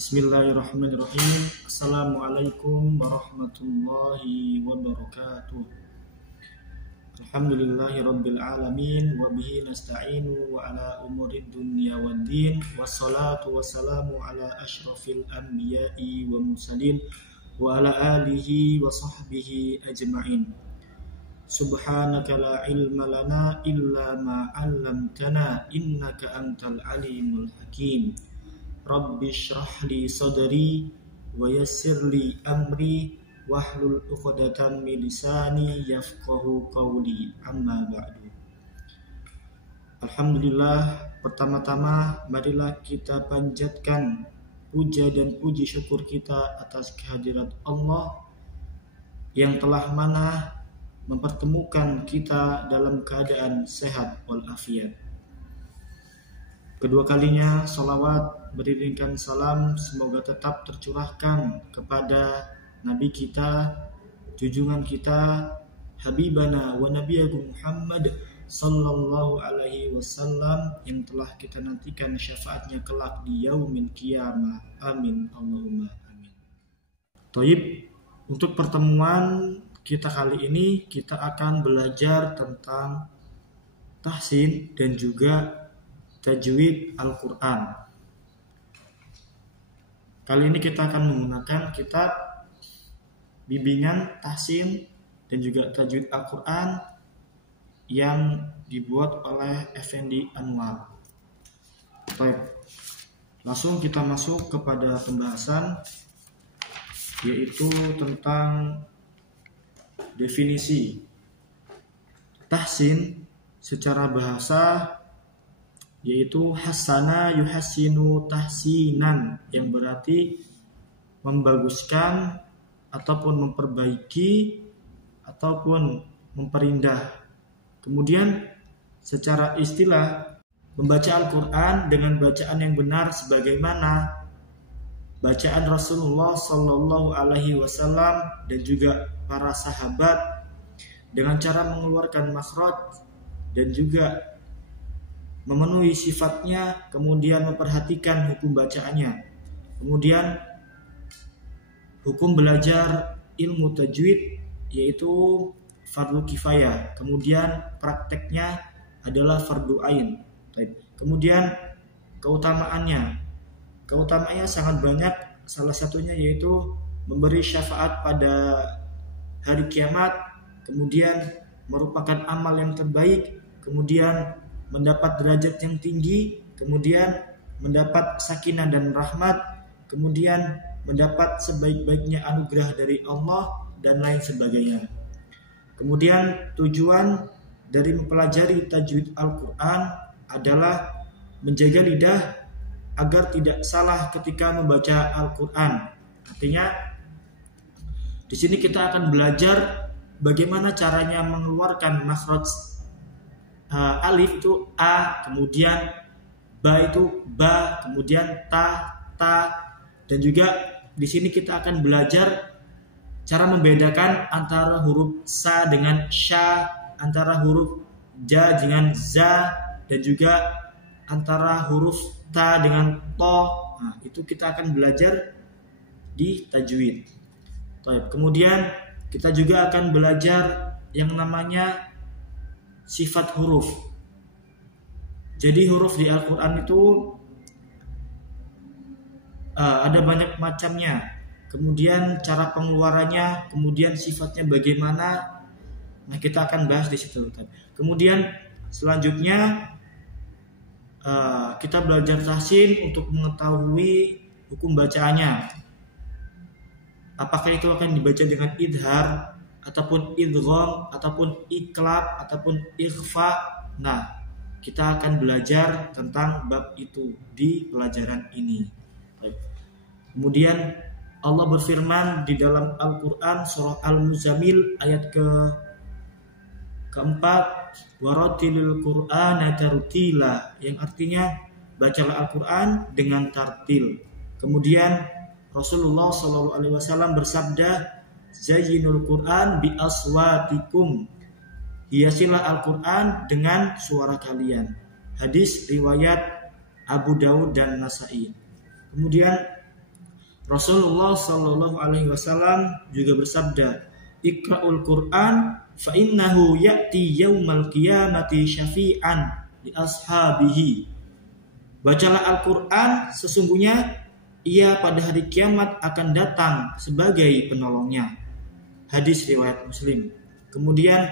Bismillahirrahmanirrahim. Assalamualaikum warahmatullahi wabarakatuh. Alhamdulillahi rabbil alamin wa bihi nasta'inu wa ala umurid dunya waddin wassalatu wassalamu ala asyrafil anbiya'i wa mursalin wa ala alihi wa sahbihi ajma'in. Subhanaka la ilma lana illa ma 'allamtana innaka antal alimul hakim. Rabbi shrah li sadri wa yassir li amri wahlul 'uqdatam min lisani yafqahu qawli, amma ba'du. Alhamdulillah, pertama-tama marilah kita panjatkan puja dan puji syukur kita atas kehadirat Allah yang telah mana mempertemukan kita dalam keadaan sehat walafiat. Kedua kalinya salawat beriringkan salam semoga tetap tercurahkan kepada Nabi kita, junjungan kita, Habibana wa Nabiyakum Muhammad sallallahu alaihi wasallam yang telah kita nantikan syafaatnya kelak di yaumil qiyamah. Amin Allahumma amin. Thayyib, untuk pertemuan kita kali ini kita akan belajar tentang tahsin dan juga tajwid Al-Quran. Kali ini kita akan menggunakan kitab bimbingan tahsin dan juga tajwid Al-Quran yang dibuat oleh Effendi Anwar. Baik, langsung kita masuk kepada pembahasan, yaitu tentang definisi tahsin secara bahasa, yaitu hasana yuhassinu tahsinan, yang berarti membaguskan ataupun memperbaiki ataupun memperindah. Kemudian secara istilah membaca Al-Quran dengan bacaan yang benar sebagaimana bacaan Rasulullah Sallallahu Alaihi Wasallam dan juga para sahabat dengan cara mengeluarkan makhraj dan juga memenuhi sifatnya, kemudian memperhatikan hukum bacaannya. Kemudian hukum belajar ilmu tajwid yaitu fardu kifayah, kemudian prakteknya adalah fardu ain. Kemudian keutamaannya sangat banyak, salah satunya yaitu memberi syafaat pada hari kiamat, kemudian merupakan amal yang terbaik, kemudian mendapat derajat yang tinggi, kemudian mendapat sakinah dan rahmat, kemudian mendapat sebaik-baiknya anugerah dari Allah dan lain sebagainya. Kemudian tujuan dari mempelajari tajwid Al-Quran adalah menjaga lidah agar tidak salah ketika membaca Al-Quran. Artinya di sini kita akan belajar bagaimana caranya mengeluarkan makhraj alif itu a, kemudian ba itu ba, kemudian ta, dan juga di sini kita akan belajar cara membedakan antara huruf sa dengan sya, antara huruf ja dengan za, dan juga antara huruf ta dengan to. Nah, itu kita akan belajar di tajwid. Kemudian kita juga akan belajar yang namanya sifat huruf. Jadi huruf di Al-Quran itu ada banyak macamnya. Kemudian cara pengeluarannya, kemudian sifatnya bagaimana. Nah, kita akan bahas di situ. Kemudian selanjutnya kita belajar tahsin untuk mengetahui hukum bacaannya. Apakah itu akan dibaca dengan idhar ataupun idgham ataupun iklab ataupun ikhfa. Nah, kita akan belajar tentang bab itu di pelajaran ini. Kemudian Allah berfirman di dalam Al-Quran surah Al-Muzammil ayat keempat, waratilil Qur'ana tartila, yang artinya bacalah Al-Quran dengan tartil. Kemudian Rasulullah SAW bersabda, zayyinul Qur'an bi aswatikum, hiasilah Al-Quran dengan suara kalian. Hadis riwayat Abu Daud dan Nasai. Kemudian Rasulullah Shallallahu Alaihi Wasallam juga bersabda, Iqra'ul Quran fa innahu ya'ti yaumal qiyamati syafi'an li ashabihi. Bacalah Al-Quran, sesungguhnya ia pada hari kiamat akan datang sebagai penolongnya. Hadis riwayat Muslim. Kemudian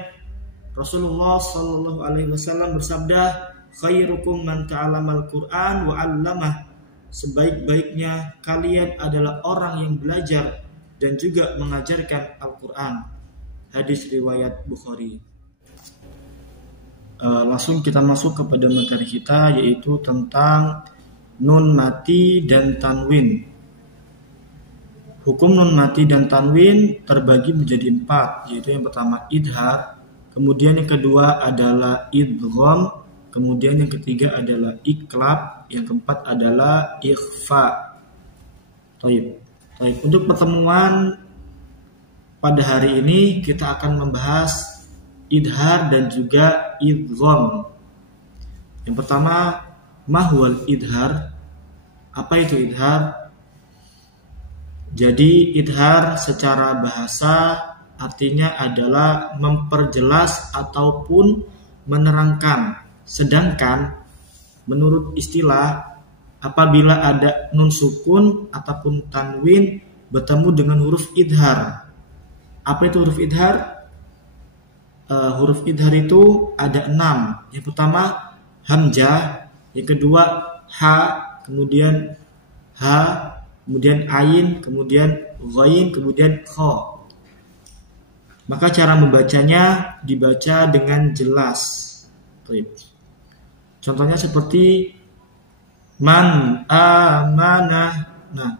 Rasulullah Shallallahu Alaihi Wasallam bersabda, khairukum man ta'allamal Quran wa 'allamah. Sebaik-baiknya kalian adalah orang yang belajar dan juga mengajarkan Al-Quran. Hadis riwayat Bukhari. Langsung kita masuk kepada materi kita, yaitu tentang nun mati dan tanwin. Hukum nun mati dan tanwin terbagi menjadi 4, yaitu yang pertama idhar, kemudian yang kedua adalah idgham, kemudian yang ketiga adalah iqlab, yang keempat adalah ikhfa. Baik. Untuk pertemuan pada hari ini kita akan membahas idhar dan juga idgham. Yang pertama, mahwal idhar. Apa itu idhar? Jadi idhar secara bahasa artinya adalah memperjelas ataupun menerangkan. Sedangkan menurut istilah, apabila ada nun sukun ataupun tanwin bertemu dengan huruf idhar. Apa itu huruf idhar? Huruf idhar itu ada 6. Yang pertama hamzah, yang kedua ha, kemudian ha, kemudian ain, kemudian ghain, kemudian kha. Maka cara membacanya dibaca dengan jelas. Contohnya seperti man amanah. Nah,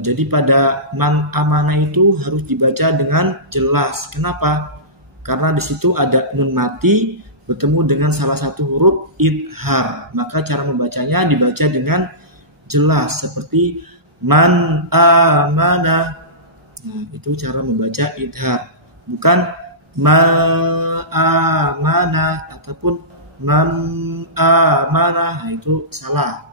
jadi pada man amanah itu harus dibaca dengan jelas. Kenapa? Karena di situ ada nun mati bertemu dengan salah satu huruf idhar. Maka cara membacanya dibaca dengan jelas seperti man amanah. Nah, itu cara membaca idhar. Bukan ma amanah ataupun man amanah. Nah, itu salah.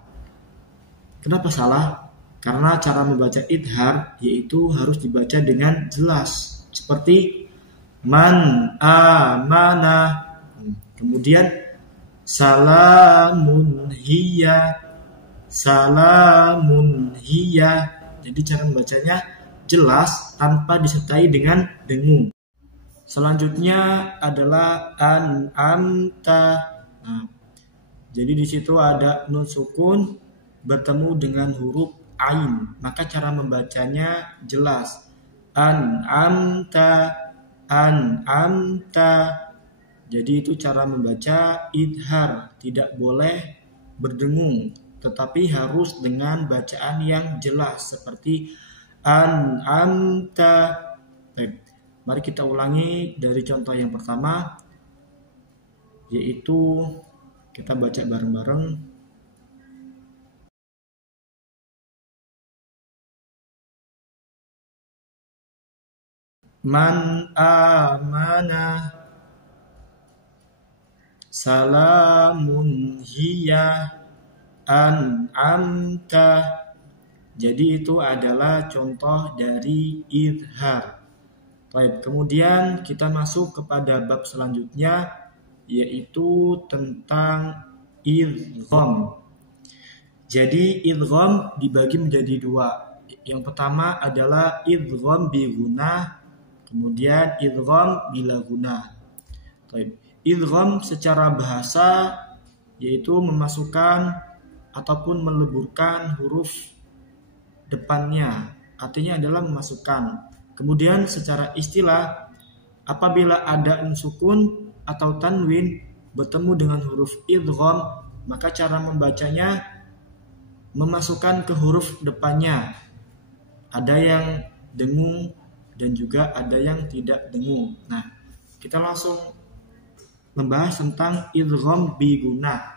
Kenapa salah? Karena cara membaca idhar yaitu harus dibaca dengan jelas. Seperti man amanah. Kemudian salamun hiya, salamun hiya. Jadi cara membacanya jelas tanpa disertai dengan dengung. Selanjutnya adalah an'amta. Nah, jadi di situ ada nun sukun bertemu dengan huruf ain, maka cara membacanya jelas. An'amta, an'amta. Jadi itu cara membaca idhar, tidak boleh berdengung, tetapi harus dengan bacaan yang jelas seperti an'amta. Baik, mari kita ulangi dari contoh yang pertama, yaitu kita baca bareng-bareng. Man amana, salamun hiya, an'amta. Jadi itu adalah contoh dari idhar. Baik, kemudian kita masuk kepada bab selanjutnya, yaitu tentang idgham. Jadi idgham dibagi menjadi 2. Yang pertama adalah idgham bi gunnah, kemudian idgham bila gunnah. Idgham secara bahasa yaitu memasukkan ataupun meleburkan huruf depannya, artinya adalah memasukkan. Kemudian secara istilah, apabila ada nun sukun atau tanwin bertemu dengan huruf idgham, maka cara membacanya memasukkan ke huruf depannya. Ada yang dengung dan juga ada yang tidak dengung. Nah, kita langsung membahas tentang idgham bi gunnah.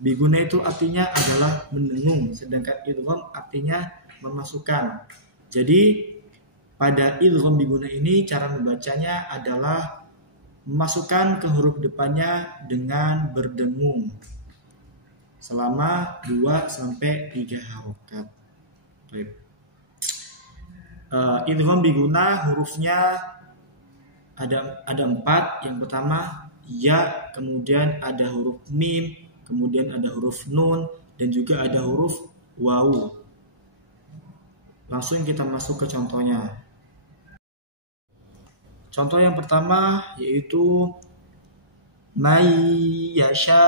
Bi gunnah itu artinya adalah mendengung, sedangkan idgham artinya memasukkan. Jadi pada idgham bi gunnah ini cara membacanya adalah memasukkan ke huruf depannya dengan berdengung selama 2-3 harokat. Idgham biguna hurufnya ada 4. Yang pertama ya, kemudian ada huruf mim, kemudian ada huruf nun, dan juga ada huruf wawu. Langsung kita masuk ke contohnya. Contoh yang pertama yaitu may yasha.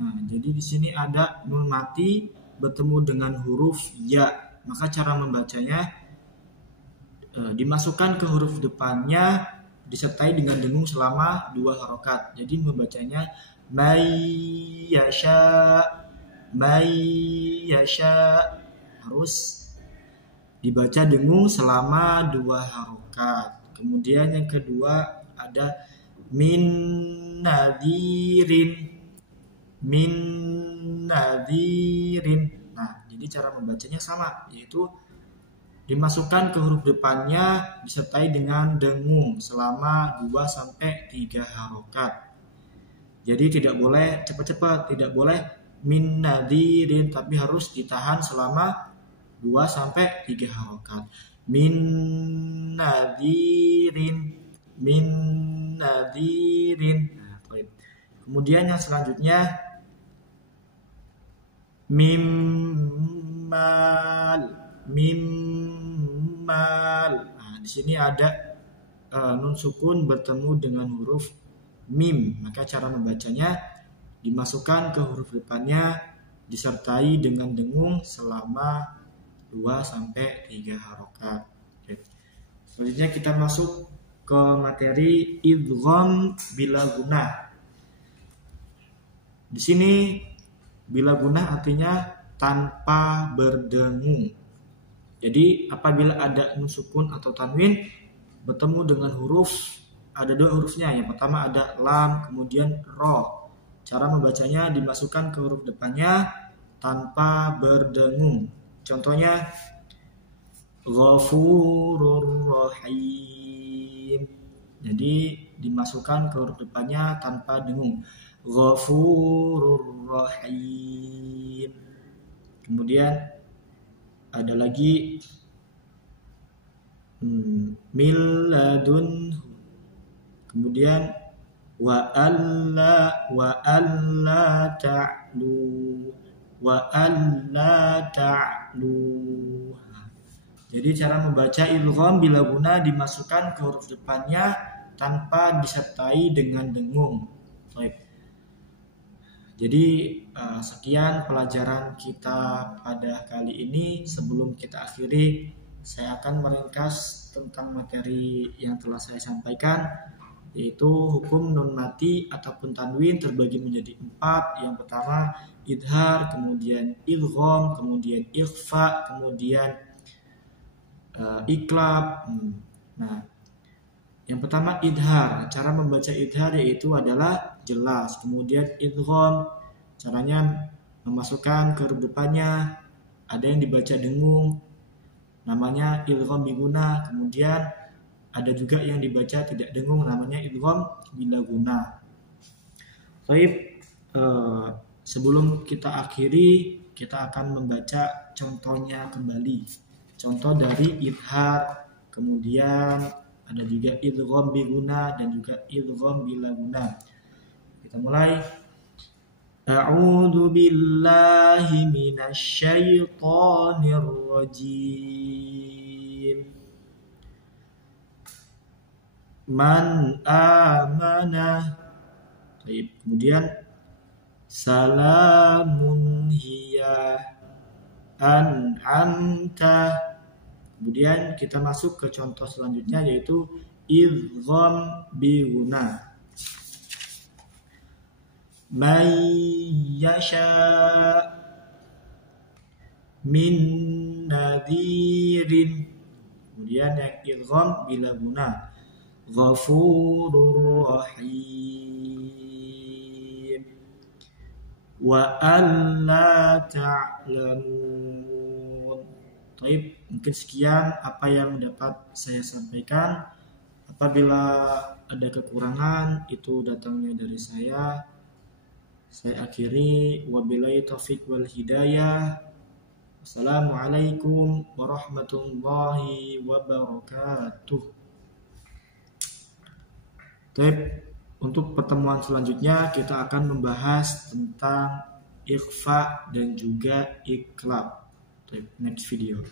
Nah, jadi di sini ada nun mati bertemu dengan huruf ya. Maka cara membacanya dimasukkan ke huruf depannya disertai dengan dengung selama 2 harokat. Jadi membacanya may yasha harus dibaca dengung selama 2 harokat. Kemudian yang kedua ada min nadirin. Nah, jadi cara membacanya sama, yaitu dimasukkan ke huruf depannya disertai dengan dengung selama 2-3 harokat. Jadi tidak boleh cepat-cepat, tidak boleh min nadirin, tapi harus ditahan selama 2-3 harokat. Min nadirin. Nah, kemudian yang selanjutnya mimmal. Nah, di sini ada nun sukun bertemu dengan huruf mim. Maka cara membacanya dimasukkan ke huruf depannya disertai dengan dengung selama 2-3 harokat. Selanjutnya kita masuk ke materi idgham bila gunah. Di sini bila gunah artinya tanpa berdengung. Jadi apabila ada nun sukun atau tanwin bertemu dengan huruf, ada 2 hurufnya. Yang pertama ada lam, kemudian ro. Cara membacanya dimasukkan ke huruf depannya tanpa berdengung. Contohnya Ghafurur Rahim. Jadi dimasukkan ke huruf depannya tanpa dengung. Ghafurur Rahim. Kemudian ada lagi miladun. Kemudian wa alla ta'lu. Jadi cara membaca idgham bila guna dimasukkan ke huruf depannya tanpa disertai dengan dengung. Baik. Jadi sekian pelajaran kita pada kali ini. Sebelum kita akhiri, saya akan meringkas tentang materi yang telah saya sampaikan, yaitu hukum nun mati ataupun tanwin terbagi menjadi 4. Yang pertama idhar, kemudian idgham, kemudian ikhfa, kemudian iklab. Nah, yang pertama idhar. Cara membaca idhar yaitu adalah jelas. Kemudian idgham, caranya memasukkan ke huruf depannya ada yang dibaca dengung, namanya idgham biguna. Kemudian ada juga yang dibaca tidak dengung, namanya idgham bila guna. Baik, sebelum kita akhiri, kita akan membaca contohnya kembali. Contoh dari idhar, kemudian ada juga idgham biguna dan juga idgham bila guna. Kita mulai. A'udzu billahi minasy syaithanir rajim. Man amana. Kemudian salamun hiya an'amta. Kemudian kita masuk ke contoh selanjutnya yaitu idgham biguna. May yasha min nadhirin. Kemudian yang idgham bila guna. Ghafurur Rahim. Wa alla ta'lamun. Baik, mungkin sekian apa yang dapat saya sampaikan. Apabila ada kekurangan, itu datangnya dari saya. Saya akhiri, wabillahi taufik wal hidayah. Assalamualaikum warahmatullahi wabarakatuh. Baik, untuk pertemuan selanjutnya kita akan membahas tentang ikhfa dan juga iqlab. Next video.